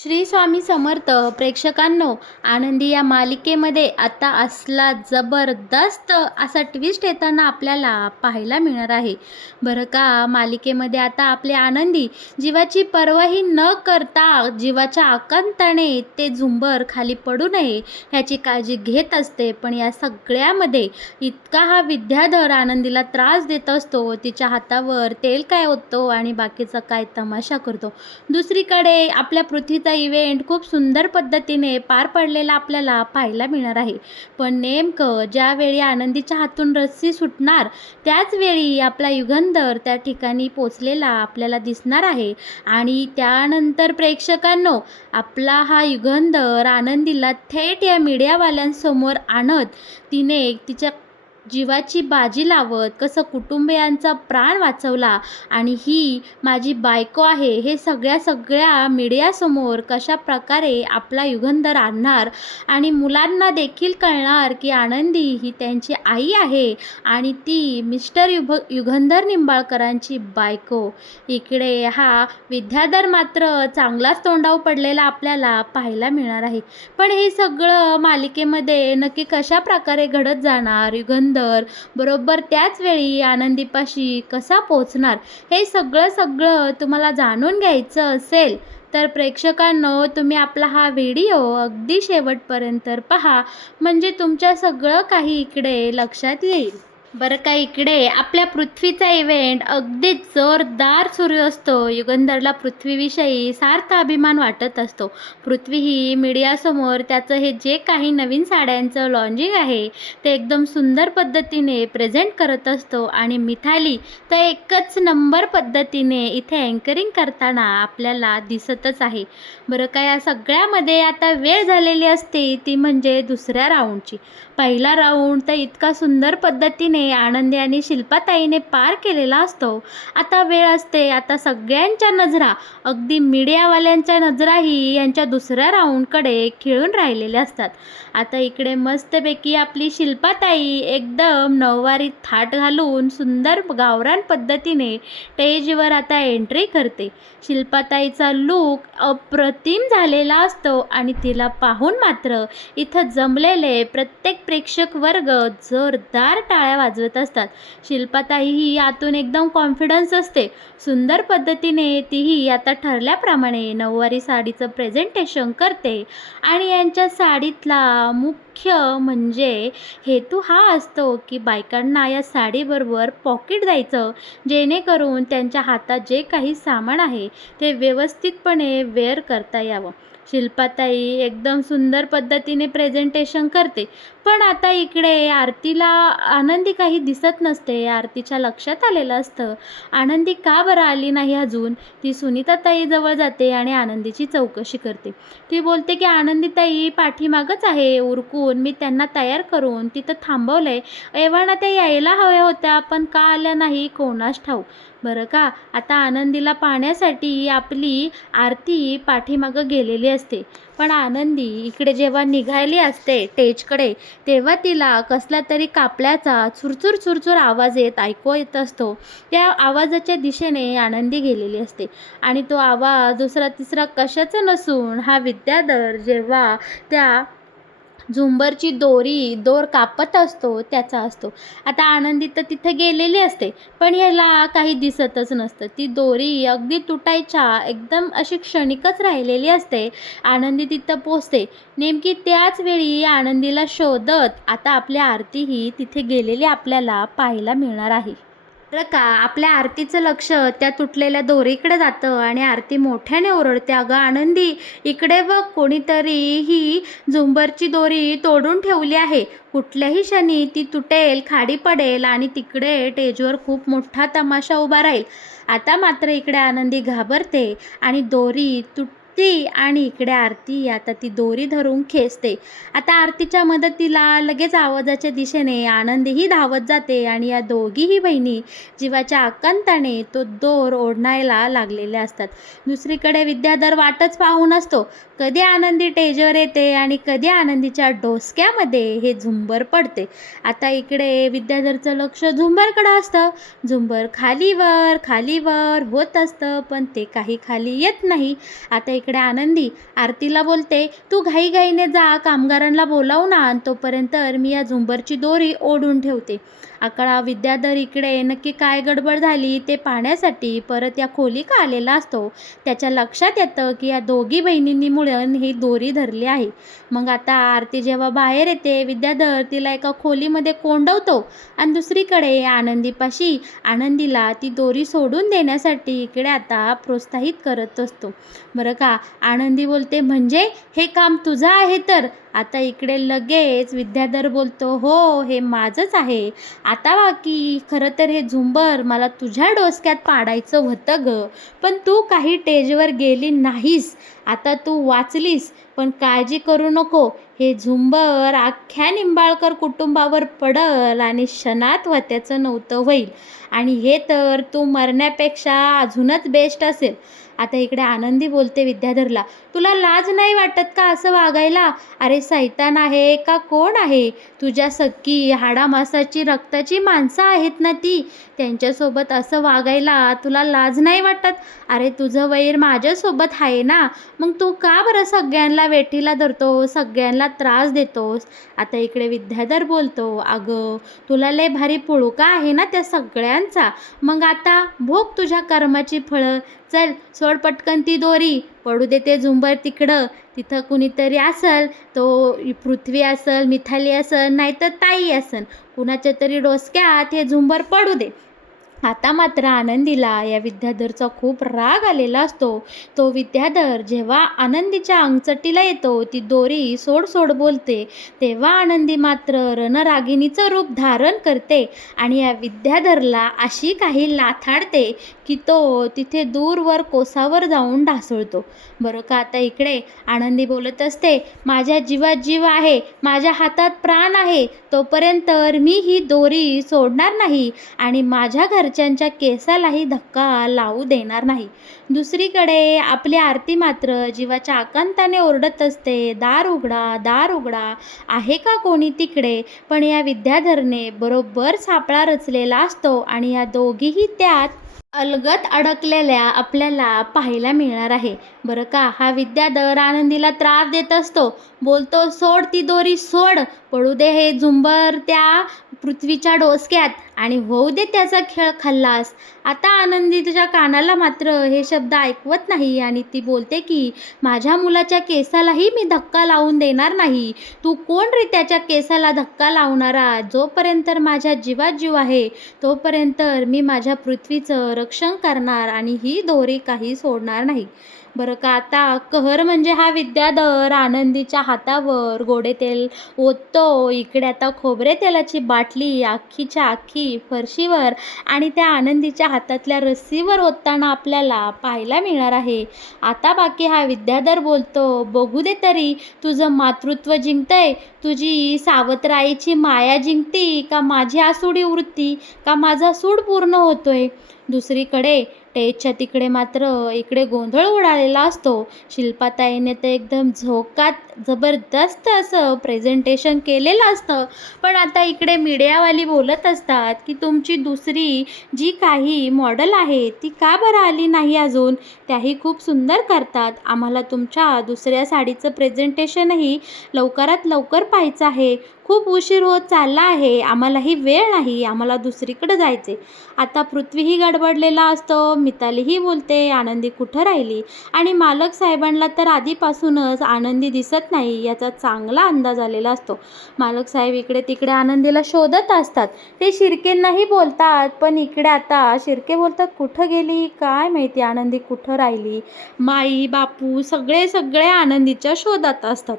श्री स्वामी समर्थ. प्रेक्षकांनो, आनंदी या मालिकेमध्ये आता असला जबरदस्त असा ट्विस्ट येताना आपल्याला पाहायला मिळणार आहे. बरं का, मालिकेमध्ये आता आपले आनंदी जीवाची पर्वाही न करता जीवाच्या आकांताने ते झुंबर खाली पडू नये ह्याची काळजी घेत असते. पण या सगळ्यामध्ये इतका हा विद्याधर आनंदीला त्रास देत असतो, तिच्या हातावर तेल काय ओततो आणि बाकीचा काय तमाशा करतो. दुसरीकडे आपल्या पृथ्वीचा इव्हेंट खूप सुंदर पद्धतीने पार पडलेला आपल्याला पाहायला मिळणार आहे. पण नेमकं ज्यावेळी आनंदीच्या हातून रस्सी सुटणार त्याच वेळी आपला युगंधर त्या ठिकाणी पोचलेला आपल्याला दिसणार आहे. आणि त्यानंतर प्रेक्षकांनो, आपला हा युगंधर आनंदीला थेट या मीडियावाल्यांसमोर आणत तिने तिच्या जीवाची बाजी लावत कसं कुटुंबियांचा प्राण वाचवला आणि ही माझी बायको आहे हे सगळ्या मीडियासमोर कशा प्रकारे आपला युगंधर आणणार आणि मुलांना देखील कळणार की आनंदी ही त्यांची आई आहे आणि ती मिस्टर युगंधर निंबाळकरांची बायको. इकडे हा विद्याधर मात्र चांगलाच तोंडावर पडलेला आपल्याला पाहायला मिळणार आहे. पण हे सगळं मालिकेमध्ये नक्की कशा प्रकारे घडत जाणार, युगंधर बरोबर त्याच वेळी आनंदीपाशी कसा पोहोचणार, हे सगळं तुम्हाला जाणून घ्यायचं असेल तर प्रेक्षकांनो, तुम्ही आपला हा व्हिडिओ अगदी शेवटपर्यंत पहा, म्हणजे तुमच्या सगळं काही इकडे लक्षात येईल. बरं का, इकडे आपल्या पृथ्वीचा इव्हेंट अगदी जोरदार सुरू असतो. युगंधरला पृथ्वीविषयी सार्थ अभिमान वाटत असतो. पृथ्वी ही मीडियासमोर त्याचं हे जे काही नवीन साड्यांचं लॉन्चिंग आहे ते एकदम सुंदर पद्धतीने प्रेझेंट करत असतो आणि मिथाली तर एकच नंबर पद्धतीने इथे अँकरिंग करताना आपल्याला दिसतच आहे. बरं का, या सगळ्यामध्ये आता वेळ झालेली असते ती म्हणजे दुसऱ्या राऊंडची. पहिला राऊंड तर इतका सुंदर पद्धतीने आनंदी आणि शिल्पाताईने पार केलेला असतो. आता वेळ असते, आता सगळ्यांच्या नजरा, अगदी मीडियावाल्यांच्या नजराही यांच्या दुसऱ्या राऊंडकडे खिळून राहिलेल्या असतात. आता इकडे मस्तपैकी आपली शिल्पाताई एकदम नऊवारी थाट घालून सुंदर गावरान पद्धतीने स्टेजवर आता एंट्री करते. शिल्पाताईचा लूक अप्रतिम झालेला असतो आणि तिला पाहून मात्र इथं जमलेले प्रत्येक प्रेक्षक वर्ग जोरदार टाळ्या वाजवत असतात. शिल्पाताई ही आतून एकदम कॉन्फिडन्स असते. सुंदर पद्धतीने तीही आता ठरल्याप्रमाणे नऊवारी साडीचं प्रेझेंटेशन करते आणि यांच्या साडीतला मुख्य म्हणजे हेतू हा असतो की बायकांना या साडीबरोबर पॉकेट द्यायचं, जेणेकरून त्यांच्या हातात जे काही सामान आहे ते व्यवस्थितपणे वेअर करता यावं. शिल्पाताई एकदम सुंदर पद्धतीने प्रेझेंटेशन करते. पण आता इकडे आरतीला आनंदी काही दिसत नसते. आरतीच्या लक्षात आलेलं असतं आनंदी का बरं आली नाही अजून. ती सुनीताताईजवळ जाते आणि आनंदीची चौकशी करते. ती बोलते की आनंदीताई पाठीमागच आहे उरकून, मी त्यांना तयार करून तिथं थांबवलंय. एव्हाना त्या यायला हव्या होत्या, पण का आल्या नाही कोणास ठाऊक. बरं का, आता आनंदीला पाहण्यासाठी आपली आरती पाठीमागं गेलेली असते. पण आनंदी इकडे जेव्हा निघाली असते स्टेजकडे तेव्हा तिला कसला तरी कापल्याचा चुरचुर आवाज ऐकू येत असतो. त्या आवाजाच्या दिशेने आनंदी गेलेली असते आणि तो आवाज दुसरा तिसरा कशाचा नसून हा विद्याधर जेव्हा त्या झुंबरची दोर कापत असतो त्याचा असतो. आता आनंदी तर तिथे गेलेली असते, पण याला काही दिसतच नसतं. ती दोरी अगदी तुटायच्या एकदम अशी क्षणिकच राहिलेली असते. आनंदी तिथं पोचते. नेमकी त्याच वेळी आनंदीला शोधत आता आपली आरतीही तिथे गेलेली आपल्याला पाहायला मिळणार आहे. बरं का, आपल्या आरतीचं लक्ष त्या तुटलेल्या दोरीकडे जातं आणि आरती मोठ्याने ओरडते, अगं आनंदी, इकडे बघ, कोणीतरी ही झुंबरची दोरी तोडून ठेवली आहे. कुठल्याही क्षणी ती तुटेल, खाली पडेल आणि तिकडे स्टेजवर खूप मोठा तमाशा उभा राहील. आता मात्र इकडे आनंदी घाबरते आणि दोरी तुटते आणि इकडे आरती आता ती दोरी धरून खेचते. आता आरतीच्या मदतीला लगेच आवाजाच्या दिशेने आनंदीही धावत जाते आणि या दोघीही बहिणी जीवाच्या आकांताने तो दोर ओढण्याला लागलेल्या असतात. दुसरीकडे विद्याधर वाटच पाहून असतो, कधी आनंदी स्टेजवर येते आणि कधी आनंदीच्या डोसक्यामध्ये हे झुंबर पडते. आता इकडे विद्याधरचं लक्ष झुंबरकडं असतं. झुंबर खालीवर होत असतं, पण ते काही खाली येत नाही. आता इकडे आनंदी आरतीला बोलते, तू घाईघाईने जा, कामगारांना बोलावून आण, तोपर्यंत मी या झुंबरची दोरी ओढून ठेवते. आकडा विद्याधर इकडे नक्की काय गडबड झाली ते पाहण्यासाठी परत या खोलीत आलेला असतो. त्याच्या लक्षात येतं की या दोघी बहिणींनी मिळून ही दोरी धरली आहे. मग आता आरती जेव्हा बाहेर येते, विद्याधर तिला एका खोलीमध्ये कोंडवतो आणि दुसरीकडे आनंदीपाशी आनंदीला ती दोरी सोडून देण्यासाठी इकडे आता प्रोत्साहित करत असतो. बरं का, आनंदी बोलते, म्हणजे हे काम तुझं आहे तर? आता इकडे लगेच विद्याधर बोलतो, हो, हे माझंच आहे. आता बाकी खरं तर हे झुंबर मला तुझ्या डोसक्यात पाडायचं होतं ग, पण तू काही टेजवर गेली नाहीस. आता तू वाचलीस, पण काळजी करू नको, हे झुंबर अख्ख्या निंबाळकर कुटुंबावर पडल आणि क्षणात होत्याचं नव्हतं होईल. आणि हे तर तू मरण्यापेक्षा अजूनच बेस्ट असेल. आता इकडे आनंदी बोलते विद्याधरला, तुला लाज नाही वाटत का असं वागायला? अरे सैतान आहे का कोण आहे? तुझ्या सख्खी हाडामासाची रक्ताची माणसं आहेत ना ती, त्यांच्यासोबत असं वागायला तुला लाज नाही वाटत? अरे तुझं वैर माझ्यासोबत आहे ना, मग तू का बरं सगळ्यांना वेठीला धरतो, सगळ्यांना त्रास देतोस? आता इकडे विद्याधर बोलतो, अगं तुला लय भारी पुळका आहे ना त्या सगळ्यांचा, मग आता भोग तुझ्या कर्माची फळं. चल सोड पटकन ती दोरी, पडू दे ते झुंबर तिकडं. तिथं कुणीतरी असल, तो पृथ्वी असल, मिथाली असल, नाहीतर ताई असल, कुणाच्या तरी डोसक्यात हे झुंबर पडू दे. आता मात्र आनंदीला या विद्याधरचा खूप राग आलेला असतो. तो विद्याधर जेव्हा आनंदीच्या अंगचटीला येतो, ती दोरी सोड सोड बोलते, तेव्हा आनंदी मात्र रणरागिणीचं रूप धारण करते आणि या विद्याधरला अशी काही लाथाडते की तो तिथे दूरवर कोसावर जाऊन ढासळतो. बरं का, आता इकडे आनंदी बोलत असते, माझ्या जीवात जीव आहे, माझ्या हातात प्राण आहे, तोपर्यंत मी ही दोरी सोडणार नाही आणि माझ्या घरच्यांच्या केसालाही धक्का लावू देणार नाही. दुसरीकडे आपली आरती मात्र जीवाच्या आकांताने ओरडत असते, दार उघडा, दार उघडा, आहे का कोणी तिकडे? पण या विद्याधरने बरोबर सापळा रचलेला असतो आणि या दोघीही त्यात अलगद अडकलेल्या आपल्याला पाहायला मिळणार आहे. बरं का, हा विद्याधर आनंदीला त्रास देत असतो, बोलतो, सोड ती दोरी सोड, पडू दे हे झुंबर त्या पृथ्वीच्या डोसक्यात आणि होऊ दे त्याचा खेळ खल्लास. आता आनंदी तिच्या कानाला मात्र हे शब्द ऐकवत नाही आणि ती बोलते की माझ्या मुलाच्या केसालाही मी धक्का लावून देणार नाही. तू कोण रे त्याच्या केसाला धक्का लावणारा? जोपर्यंत माझ्या जीवात जीव आहे तोपर्यंत मी माझ्या पृथ्वीचं रक्षण करणार आणि ही दोरी काही सोडणार नाही. बरं का, आता कहर म्हणजे हा विद्याधर आनंदीच्या हातावर गोडे तेल ओततो. इकडे आता खोबरे तेलाची बाटली अख्खीच्या अख्खी फरशीवर आणि त्या आनंदीच्या हातातल्या रस्सीवर ओतताना आपल्याला पाहायला मिळणार आहे. आता बाकी हा विद्याधर बोलतो, बघू दे तरी तुझं मातृत्व जिंकतंय, तुझी सावत्राईची माया जिंकती का माझी आसुडी वृत्ती, का माझा सूड पूर्ण होतोय? दुसरीकडे टेजच्या तिकडे मात्र इकडे गोंधळ उडालेला असतो. शिल्पाताईने तर एकदम झोकात जबरदस्त असं प्रेझेंटेशन केलेलं असतं, पण आता इकडे मीडियावाली बोलत असतात की तुमची दुसरी जी काही मॉडेल आहे ती का बरं आली नाही अजून? त्याही खूप सुंदर करतात, आम्हाला तुमच्या दुसऱ्या साडीचं प्रेझेंटेशनही लवकरात लवकर पाहायचं आहे, खूप उशीर होत चालला आहे, आम्हालाही वेळ नाही, आम्हाला दुसरीकडे जायचे. आता पृथ्वीही गडबडलेला असतो. मितालीही बोलते, आनंदी कुठं राहिली? आणि मालक साहेबांना तर आधीपासूनच आनंदी दिसत नाही याचा चांगला अंदाज आलेला असतो. मालक साहेब इकडे तिकडे आनंदीला शोधत असतात. ते शिर्केंनाही बोलतात, पण इकडे आता शिर्के बोलतात, कुठं गेली काय माहिती, आनंदी कुठं राहिली? माई बापू सगळे आनंदीच्या शोधात असतात.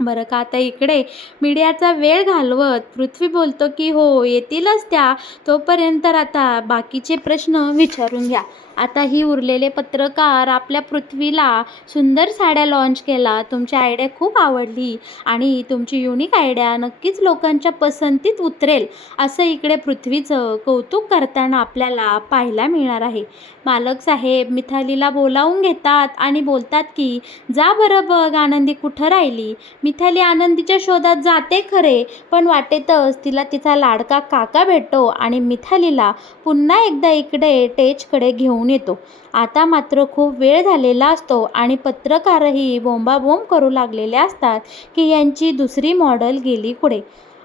बरं का, आता इकडे मीडियाचा वेळ घालवत पृथ्वी बोलतो की हो येतीलच त्या, तोपर्यंत आता बाकीचे प्रश्न विचारून घ्या. आता ही उरलेले पत्रकार आपल्या पृथ्वीला सुंदर साड्या लॉन्च केला, तुमची आयडिया खूप आवडली आणि तुमची युनिक आयडिया नक्कीच लोकांच्या पसंतीत उतरेल असं इकडे पृथ्वीचं कौतुक करताना आपल्याला पाहायला मिळणार आहे. मालक साहेब मिथालीला बोलावून घेतात आणि बोलतात की जा बरं बघ आनंदी कुठं राहिली. मिथाली आनंदीच्या शोधात जाते खरे, पण वाटेतच तिला तिचा लाडका काका भेटतो आणि मिथालीला पुन्हा एकदा इकडे टेजकडे घेऊन घेऊन येतो. आता मात्र खूप वेळ झालेला असतो आणि पत्रकारही बोंबाबोंब करू लागलेले असतात की यांची दुसरी मॉडेल गेली पुढे.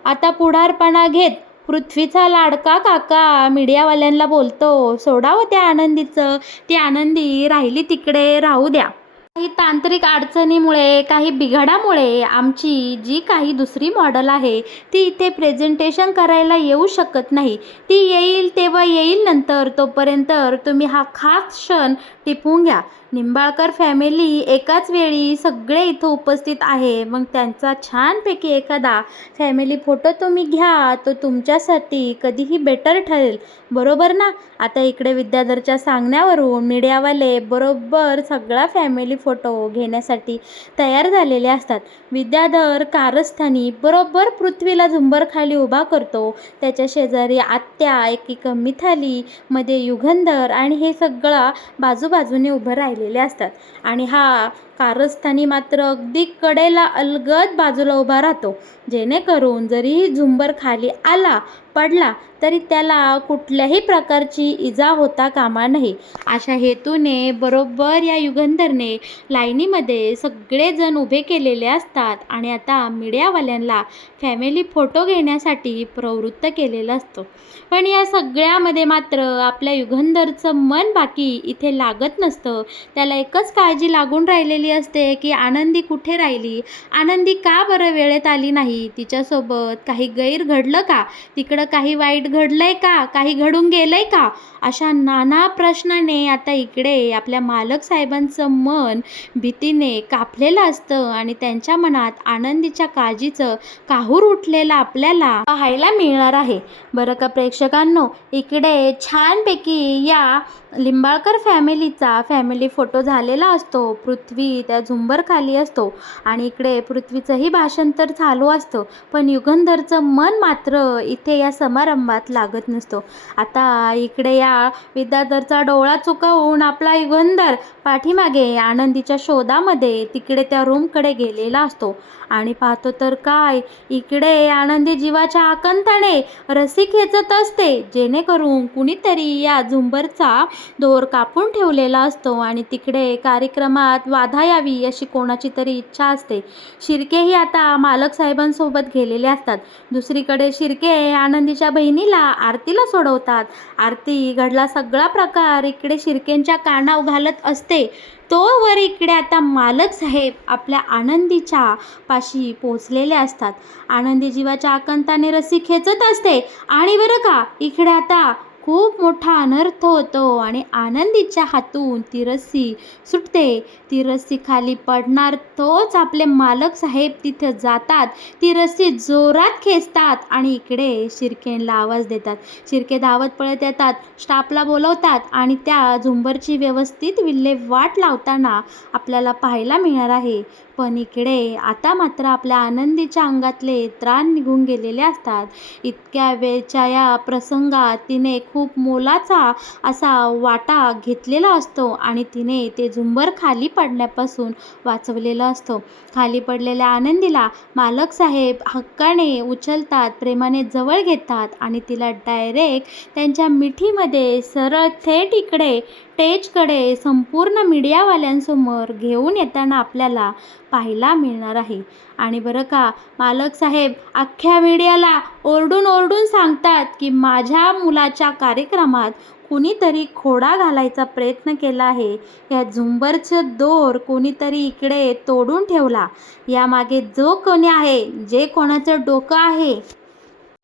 आता पुढारपणा घेत पृथ्वीचा लाडका काका मीडियावाल्यांना बोलतो, सोडावं त्या आनंदीचं, ती आनंदी राहिली तिकडे राहू द्या. काही तांत्रिक अडचणीमुळे, काही बिघाडामुळे आमची जी काही दुसरी मॉडेल आहे ती इथे प्रेझेंटेशन करायला येऊ शकत नाही. ती येईल तेव्हा येईल नंतर. तोपर्यंत तुम्ही हा खास क्षण टिपून घ्या. निंबाळकर फॅमिली एकाच वेळी सगळे इथं उपस्थित आहे. मग त्यांचा छानपैकी एखादा फॅमिली फोटो तुम्ही घ्या. तो तुमच्यासाठी कधीही बेटर ठरेल. बरोबर ना? आता इकडे विद्याधरच्या सांगण्यावरून मीडियावाले बरोबर सगळा फॅमिली फोटो घेण्यासाठी तयार झालेले असतात. विद्याधर कारस्थानी बरोबर पृथ्वीला झुंबरखाली उभा करतो. त्याच्या शेजारी आत्या, एकीकडे मिथाली, मध्ये युगंधर आणि हे सगळं बाजूबाजूने उभं राहिलेले असतात. आणि हा कारस्थानी मात्र अगदी कडेला अलगद बाजूला उभा राहतो, जेणेकरून जरीही झुंबर खाली आला पडला तरी त्याला कुठल्याही प्रकारची इजा होता कामा नये. अशा हेतूने बरोबर या युगंधरने लाईनीमध्ये सगळेजण उभे केलेले असतात आणि आता मीडियावाल्यांना फॅमिली फोटो घेण्यासाठी प्रवृत्त केलेलं असतं. पण या सगळ्यामध्ये मात्र आपल्या युगंधरचं मन बाकी इथे लागत नसतं. त्याला एकच काळजी लागून राहिलेली असते की आनंदी कुठे राहिली, आनंदी का बरं वेळेत आली नाही, तिच्यासोबत काही गैर घडलं का, तिकडं काही वाईट घडलंय का, काही घडून गेलंय का, अशा नाना प्रश्नाने आता इकडे आपल्या मालक साहेबांचं मन भीतीने कापलेलं असतं आणि त्यांच्या मनात आनंदीच्या काळजीचं काहूर उठलेलं आपल्याला पाहायला मिळणार आहे. बरं का प्रेक्षकांनो, इकडे छानपैकी या लिंबाळकर फॅमिलीचा फॅमिली फोटो झालेला असतो. पृथ्वी त्या झुंबरखाली असतो आणि इकडे पृथ्वीचंही भाषण तर चालू असतं, पण युगंधरचं मन मात्र इथे या समारंभात लागत नसतो. आता इकडे या विद्याधरचा डोळा चुकवून आपला युगंधर पाठीमागे आनंदीच्या शोधामध्ये तिकडे त्या रूमकडे गेलेला असतो आणि पाहतो तर काय, इकडे आनंदी जीवाच्या आकांताने रस्सी खेचत असते, जेणेकरून कुणीतरी या झुंबरचा दोर कापून ठेवलेला असतो आणि तिकडे कार्यक्रमात बाधा यावी अशी कोणाची तरी इच्छा असते. शिर्केही आता मालक साहेबांसोबत गेलेले असतात. दुसरीकडे शिर्के आनंदीच्या बहिणीला आरतीला सोडवतात. आरती घडला सगळा प्रकार इकडे शिर्केंच्या कानावर घालत असते. तोवर इकडे आता मालक साहेब आपल्या आनंदीच्या पाशी पोचलेले असतात. आनंदी जीवाच्या आकांताने रस्सी खेचत असते आणि बरं का इकडे आता खूप मोठा अनर्थ होतो आणि आनंदीच्या हातून ती रस्सी सुटते. ती रस्सी खाली पडणार तोच आपले मालक साहेब तिथे जातात, ती रस्सी जोरात खेचतात आणि इकडे शिर्केला आवाज देतात. शिर्के धावत पळत येतात, स्टाफला बोलवतात आणि त्या झुंबरची व्यवस्थित विल्हेवाट लावताना आपल्याला पाहायला मिळणार आहे. पण इकडे आता मात्र आपल्या आनंदीच्या अंगातले त्राण निघून गेलेले असतात. इतक्या वेळच्या या प्रसंगात तिने खूप मोलाचा असा वाटा घेतलेला असतो आणि तिने ते झुंबर खाली पडण्यापासून वाचवलेलं असतं. खाली पडलेल्या आनंदीला मालक साहेब हक्काने उचलतात, प्रेमाने जवळ घेतात आणि तिला डायरेक्ट त्यांच्या मिठीमध्ये सरळ थेट इकडे स्टेजकडे संपूर्ण मीडियावाल्यांसमोर घेऊन येताना आपल्याला पाहायला मिळणार आहे. आणि बरं का मालक साहेब अख्ख्या मीडियाला ओरडून ओरडून सांगतात की माझ्या मुलाच्या कार्यक्रमात कुणीतरी खोडा घालायचा प्रयत्न केला आहे. या झुंबरचं दोर कोणीतरी इकडे तोडून ठेवला. यामागे जो कोणी आहे, जे कोणाचं डोकं आहे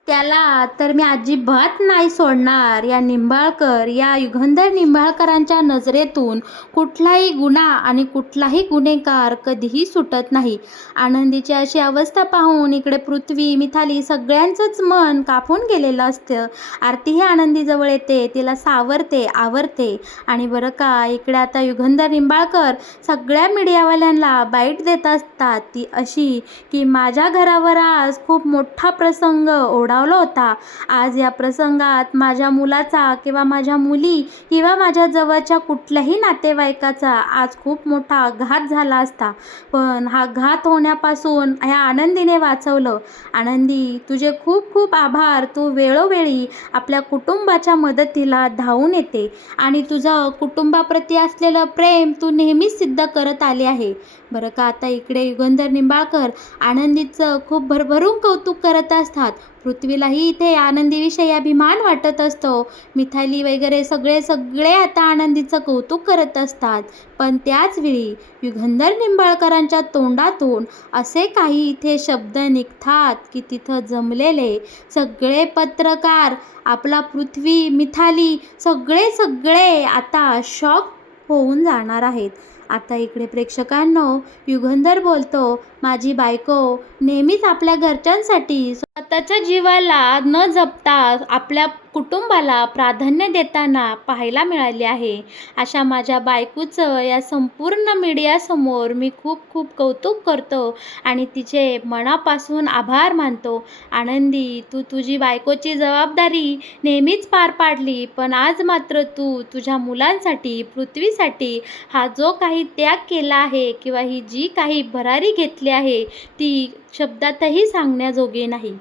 त्याला तर मी अजिबात नाही सोडणार. या निंबाळकर, या युगंधर निंबाळकरांच्या नजरेतून कुठलाही गुन्हा आणि कुठलाही गुन्हेगार कधीही सुटत नाही. आनंदीची अशी अवस्था पाहून इकडे पृथ्वी, मिथाली सगळ्यांचंच मन कापून गेलेलं असतं. आरतीही आनंदीजवळ येते, तिला सावरते, आवरते आणि बरं का इकडे आता युगंधर निंबाळकर सगळ्या मीडियावाल्यांना बाईट देत असतात, ती अशी की माझ्या घरावर आज खूप मोठा प्रसंग ओढावला दुरावला होता. आज या प्रसंगात माझ्या मुलाचा किंवा माझ्या मुली किंवा माझ्या जवळच्या कुठल्याही नातेवाईकाचा आज खूप मोठा घात झाला असता, पण हा घात होण्यापासून ह्या आनंदीने वाचवलं. आनंदी, तुझे खूप खूप आभार. तू वेळोवेळी आपल्या कुटुंबाच्या मदतीला धावून येते आणि तुझं कुटुंबाप्रती असलेलं प्रेम तू नेहमीच सिद्ध करत आली आहे. बरं का, आता इकडे युगंधर निंबाळकर आनंदीचं खूप भरभरून कौतुक करत असतात. पृथ्वीलाही इथे आनंदीविषयी अभिमान वाटत असतो. मिथाली वगैरे सगळे आता आनंदीचं कौतुक करत असतात. पण त्याचवेळी युगंधर निंबाळकरांच्या तोंडातून असे काही इथे शब्द निघतात की तिथं जमलेले सगळे पत्रकार, आपला पृथ्वी, मिथाली सगळे आता शॉक होऊन जाणार आहेत. आता इकडे प्रेक्षकांनो, युगंधर बोलतो, माझी बायको नेहमीच आपल्या घरच्यांसाठी स्वतःच्या जीवाला न जपता आपल्या कुटुंबाला प्राधान्य देताना पाहायला मिळाले आहे. अशा माझ्या बायकोचं या संपूर्ण मीडियासमोर मी खूप खूप कौतुक करतो आणि तिचे मनापासून आभार मानतो. आनंदी, तू तुझी बायकोची जबाबदारी नेहमीच पार पाडली, पण आज मात्र तू तुझ्या मुलांसाठी, पृथ्वीसाठी हा जो काही त्याग केला आहे किंवा ही जी काही भरारी घेतली आहे ती शब्दातही सांगण्याजोगी नाही.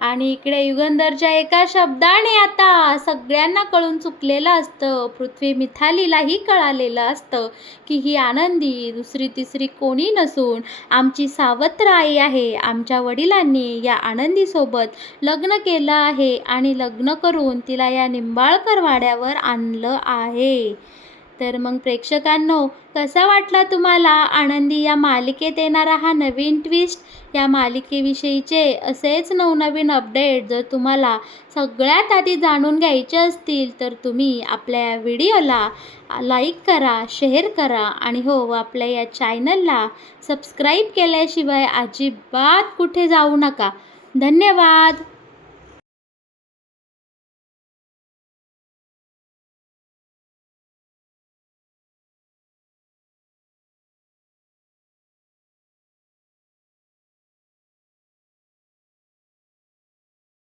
आणि इकडे युगंधरच्या एका शब्दाने आता सगळ्यांना कळून चुकलेलं असतं. पृथ्वी मिथालीलाही कळालेलं असतं की ही आनंदी दुसरी तिसरी कोणी नसून आमची सावत्र आई आहे. आमच्या वडिलांनी या आनंदीसोबत लग्न केलं आहे आणि लग्न करून तिला या निंबाळकर वाड्यावर आणलं आहे. तर मग प्रेक्षकांनो, कसा वाटला तुम्हाला आनंदी या मालिकेत येणारा हा नवीन ट्विस्ट? या मालिकेविषयीचे असेच नवनवीन अपडेट जर तुम्हाला सगळ्यात आधी जाणून घ्यायचे असतील तर तुम्ही आपल्या व्हिडिओला लाईक करा, शेअर करा आणि हो, आपल्या या चॅनलला सबस्क्राईब केल्याशिवाय अजिबात कुठे जाऊ नका. धन्यवाद.